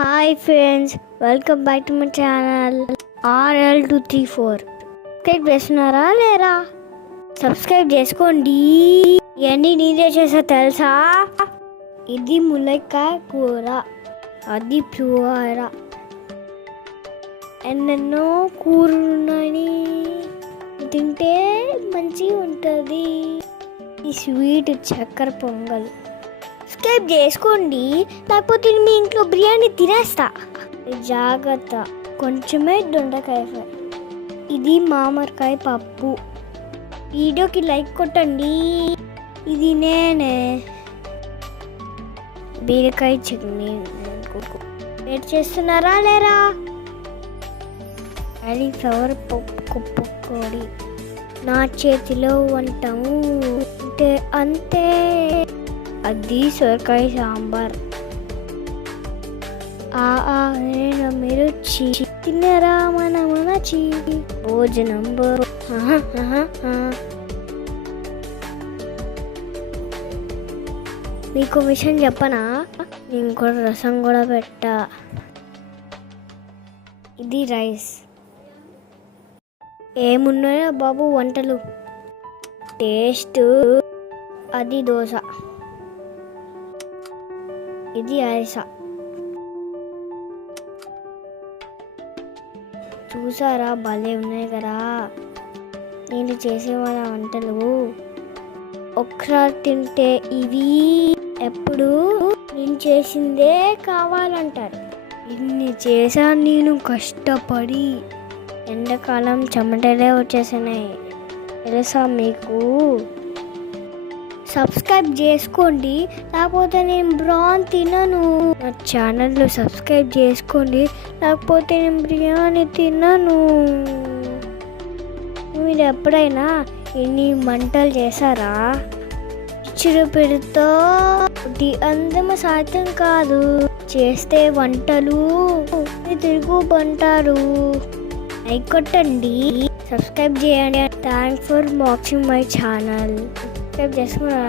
Hi friends welcome back to my channel RL two three four subscribe చేస్తున్నారా లేరా? Subscribe చేసుకోండి. ఇవన్నీ నీదే చేసా తెలుసా? ఇది ములక్కాయ కూర. అది పులిహోర ఎన్నెన్నో కూరలు ఉన్నాయి. తింటే మంచిగా ఉంటుంది. ఈ స్వీట్ చక్కెర పొంగల్. సబ్స్క్రైబ్ చేసుకోండి. లేకపోతే మీ ఇంట్లో బిర్యానీ తినేస్తా. జాగ్రత్త. కొంచెమే దొండకాయ ఫ్రై. ఇది మామిడికాయ పప్పు. వీడియోకి లైక్ కొట్టండి. ఇది నేనే. బీరకాయ చట్నీ వెయిట్ చేస్తున్నారా లేరా? ఫ్లవర్ పప్పు పొక్కోడి నా చేతిలో వంటాము. అంటే అంతే. అది సొరకాయ సాంబార్. ఆ ఆ నేను మీరు చీ మన మన చీ భోజనం మీకు విషయం చెప్పనా? నేను కూడా రసం కూడా పెట్టా. ఇది రైస్. ఏమున్నాయో బాబు వంటలు. టేస్ట్. అది దోశ. ఇది అరిస చూసారా? భలే ఉన్నాయి కదా. నేను చేసే వాళ్ళ వంటలు. ఒకసారి తింటే ఇవి ఎప్పుడు నేను చేసిందే కావాలంటారు. ఇన్ని చేశాను నేను కష్టపడి ఎండాకాలం చెమటలే వచ్చేసినాయి. తెలుసా మీకు? సబ్స్క్రైబ్ చేసుకోండి. లేకపోతే నేను బ్రాన్ తినను. నా ఛానల్లో సబ్స్క్రైబ్ చేసుకోండి. లేకపోతే నేను బిర్యానీ తినను. మీరు ఎప్పుడైనా ఎన్ని మంటలు చేశారా? చిరు పెడుతో అందమ సాధ్యం కాదు. చేస్తే వంటలు తిరుగు పంటారు లైక్ కొట్టండి. సబ్స్క్రైబ్ చేయండి. Thanks for watching my channel. Subscribe చేసుకున్నారా